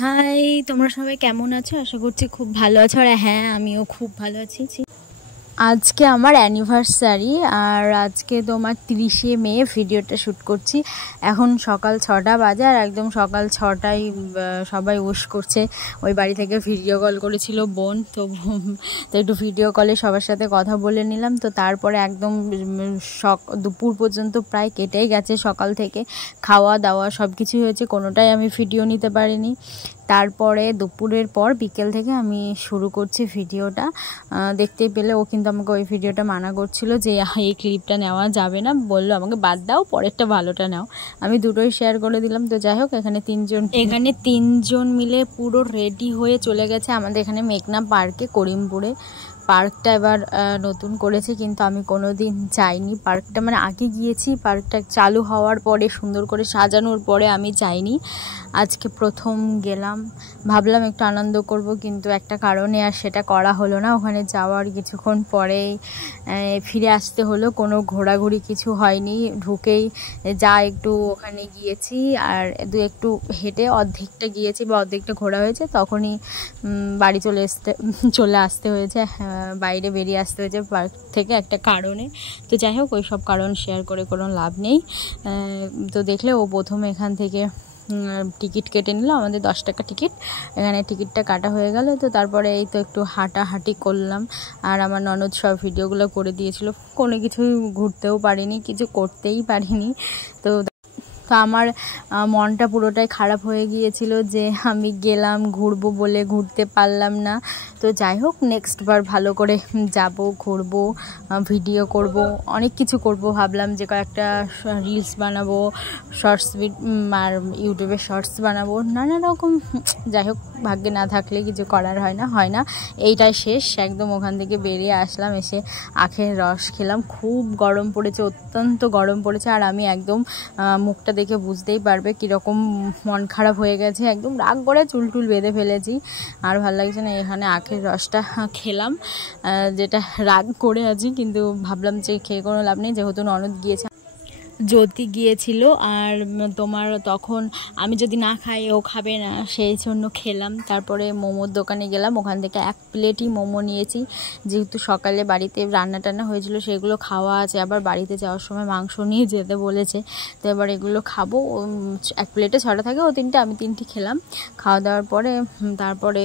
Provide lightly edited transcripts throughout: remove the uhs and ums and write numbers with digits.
High, তোমরা সবাই কেমন আছো? আশা করছি খুব ভালো আছো। আর হ্যাঁ, আমিও খুব ভালো আছি। আজকে আমার অ্যানিভার্সারি, আর আজকে তোমার 30শে মে ভিডিওটা শ্যুট করছি। এখন সকাল 6টা বাজে, আর একদম সকাল 6টায় সবাই উইশ করছে। ওই বাড়ি থেকে ভিডিও কল করেছিল বোন, তো একটু ভিডিও কলে সবার সাথে কথা বলে নিলাম। তো তারপরে একদম দুপুর পর্যন্ত প্রায় কেটেই গেছে। সকাল থেকে খাওয়া দাওয়া সব কিছুই হয়েছে, কোনোটাই আমি ভিডিও নিতে পারিনি। তারপরে দুপুরের পর বিকেল থেকে আমি শুরু করছি ভিডিওটা। দেখতেই পেলে ও কিন্তু আমাকে ওই ভিডিওটা মানা করছিল যে এই ক্লিপটা নেওয়া যাবে না, বললো আমাকে বাদ দাও, পরেরটা ভালোটা নাও। আমি দুটোই শেয়ার করে দিলাম। তো যাই হোক, এখানে তিনজন মিলে পুরো রেডি হয়ে চলে গেছে আমাদের এখানে মেঘনা পার্কে, করিমপুরে। পার্কটা এবার নতুন করেছে, কিন্তু আমি কোনো দিন যাইনি পার্কটা, মানে আগে গিয়েছি, পার্কটা চালু হওয়ার পরে সুন্দর করে সাজানোর পরে আমি যাইনি। আজকে প্রথম গেলাম, ভাবলাম একটু আনন্দ করব, কিন্তু একটা কারণে আর সেটা করা হলো না। ওখানে যাওয়ার কিছুক্ষণ পরেই ফিরে আসতে হলো, কোনো ঘোরাঘুরি কিছু হয়নি। ঢুকেই যা একটু ওখানে গিয়েছি, আর একটু হেঁটে অর্ধেকটা গিয়েছি বা অর্ধেকটা ঘোরা হয়েছে, তখনই বাড়ি চলে আসতে হয়েছে, বাইরে বেরিয়ে আসতে হয়েছে পার্ক থেকে একটা কারণে। তো যাই হোক, ওই সব কারণ শেয়ার করে কোনো লাভ নেই। তো দেখলে ও প্রথমে এখান থেকে টিকিট কেটে নিল, আমাদের 10 টাকা টিকিট। এখানে টিকিটটা কাটা হয়ে গেল। তো তারপরে এই তো একটু হাঁটাহাঁটি করলাম, আর আমার ননদ সব ভিডিওগুলো করে দিয়েছিল। কোনো কিছুই ঘুরতেও পারিনি, কিছু করতেই পারিনি। তো আমার মনটা পুরোটাই খারাপ হয়ে গিয়েছিল যে আমি গেলাম ঘুরবো বলে ঘুরতে পারলাম না। তো যাই হোক, নেক্সট বার ভালো করে যাব, ঘুরবো, ভিডিও করব, অনেক কিছু করব। ভাবলাম যে কয়েকটা রিলস বানাবো, শর্টস, আর ইউটিউবে শর্টস বানাবো, নানা রকম। যাই হোক, ভাগ্যে না থাকলে কিছু করার হয় না। এইটাই শেষ একদম। ওখান থেকে বেরিয়ে আসলাম, এসে আখের রস খেলাম। খুব গরম পড়েছে, অত্যন্ত গরম পড়েছে, আর আমি একদম মুখটা দেখে বুঝতেই পারবে কীরকম মন খারাপ হয়ে গেছে, একদম রাগ করে চুল বেঁধে ফেলেছি, আর ভালো লাগছে না। এখানে আখের রসটা খেলাম, যেটা রাগ করে আছি, কিন্তু ভাবলাম যে খেয়ে কোনো লাভ নেই, যেহেতু ননদ গিয়েছে, জ্যোতি গিয়েছিল, আর তোমার তখন আমি যদি না খাই ও খাবে না, সেই জন্য খেলাম। তারপরে মোমোর দোকানে গেলাম, ওখান থেকে 1 প্লেটই মোমো নিয়েছি, যেহেতু সকালে বাড়িতে রান্না হয়েছিল, সেগুলো খাওয়া আছে। আবার বাড়িতে যাওয়ার সময় মাংস নিয়ে যেতে বলেছে, তো এবার এগুলো খাবো। 1 প্লেটে 6টা থাকে, ও 3টে, আমি 3টি খেলাম। খাওয়া দাওয়ার পরে তারপরে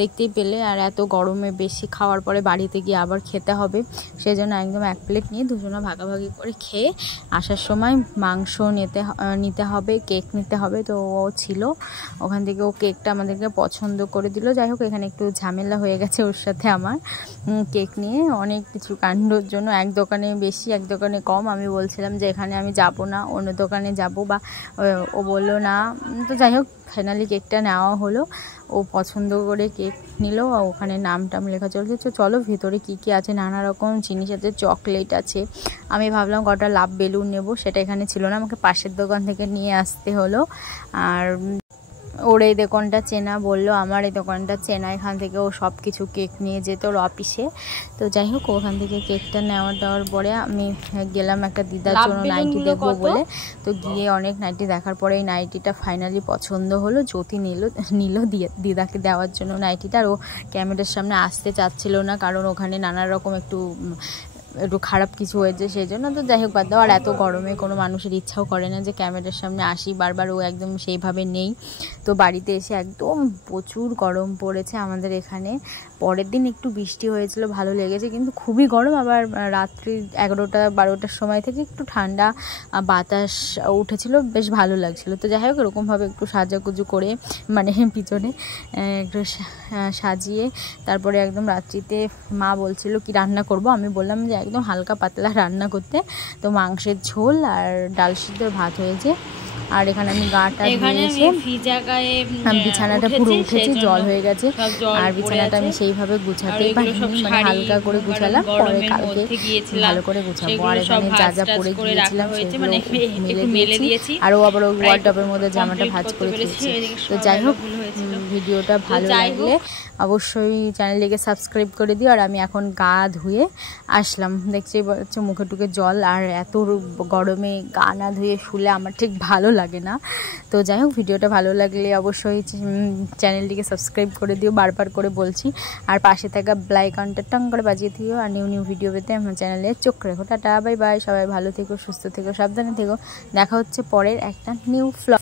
দেখতেই পেলে, আর এত গরমে বেশি খাওয়ার পরে বাড়িতে গিয়ে আবার খেতে হবে, সেই জন্য একদম 1 প্লেট নিয়ে দুজনে ভাগাভাগি করে খেয়ে আসার সময় মাংস নিতে হবে, কেক নিতে হবে। তো ও ছিল ওখান থেকে, ও কেকটা আমাদেরকে পছন্দ করে দিল। যাই হোক, এখানে একটু ঝামেলা হয়ে গেছে ওর সাথে আমার, কেক নিয়ে অনেক কিছু কাণ্ডর জন্য। এক দোকানে বেশি, এক দোকানে কম। আমি বলছিলাম যে এখানে আমি যাব না, অন্য দোকানে যাব, বা ও বললো না। তো যাই হোক, ফাইনালি কেকটা নেওয়া হলো। ও পছন্দ করে কেক নিল, ওখানে নাম লেখা চলছে। চলো ভেতরে কি কি আছে, নানা রকম জিনিস আছে, চকলেট আছে। আমি ভাবলাম কটা লাভ বেলুন নেব, সেটা এখানে ছিল না, আমাকে পাশের দোকান থেকে নিয়ে আসতে হলো। আর ওর এই দোকানটা চেনা, বললো আমার এই দোকানটা চেনা, এখান থেকে ও সব কিছু কেক নিয়ে যেত ওর অফিসে। তো যাই হোক, ওখান থেকে কেকটা নেওয়ার পরে আমি গেলাম একটা দিদার জন্য নাইটি দেখবো বলে। তো গিয়ে অনেক নাইটি দেখার পরে এই নাইটিটা ফাইনালি পছন্দ হলো। জ্যোতি নিল দিদাকে দেওয়ার জন্য নাইটিটা, আর ও ক্যামেরার সামনে আসতে চাচ্ছিল না, কারণ ওখানে নানা রকম একটু খারাপ কিছু হয়েছে, সেই জন্য। তো যাই হোক, বাদ দাও। আর এত গরমে কোনো মানুষের ইচ্ছাও করে না যে ক্যামেরার সামনে আসি বারবার, ও একদম সেইভাবে নেই। তো বাড়িতে এসে একদম প্রচুর গরম পড়েছে আমাদের এখানে। পরের দিন একটু বৃষ্টি হয়েছিল, ভালো লেগেছে, কিন্তু খুবই গরম। আবার রাত্রি 11টা-12টার সময় থেকে একটু ঠান্ডা বাতাস উঠেছিল, বেশ ভালো লাগছিল। তো যাই হোক, এরকমভাবে একটু সাজাগুজু করে, মানে পিছনে একটু সাজিয়ে, তারপরে একদম রাত্রিতে মা বলছিল কি রান্না করব, আমি বললাম যে একদম হালকা পাতলা রান্না করতে। তো মাংসের ঝোল আর ডাল সিদ্ধ ভাত হয়েছে। আর এখানে আমি গাটা ধুয়ে বিছানাটা পুরো উঠেছি, জল হয়ে গেছে, আর বিছানাটা আমি সেইভাবে গুছাতেই পারিনি, মানে হালকা করে গুছালাম, পরে কালকে ভালো করে গুছাবো। আর এখানে যা যা পরে গিয়েছিলাম সেগুলো মেলে দিয়েছি, আর ও আবার ওই ওয়ার্ডরোবের মধ্যে জামাটা ভাঁজ করে দিয়েছি। তো যাই হোক, ভিডিওটা ভালো লাগলে অবশ্যই চ্যানেলটিকে সাবস্ক্রাইব করে দিও। আর আমি এখন গা ধুয়ে আসলাম, দেখছি মুখে টুকে জল, আর এত গরমে গা না ধুয়ে শুলে আমার ঠিক ভালো লাগে না। তো যাই হোক, ভিডিওটা ভালো লাগলে অবশ্যই চ্যানেলটিকে সাবস্ক্রাইব করে দিও, বারবার করে বলছি। আর পাশে থাকা বেল আইকনটা টং করে বাজিয়ে দিও। আর নিউ ভিডিও পেতে আমার চ্যানেলে চোখ রেখো। Tata, bye bye. সবাই ভালো থেকো, সুস্থ থেকো, সাবধানে থেকো। দেখা হচ্ছে পরের একটা নিউ ব্লগ।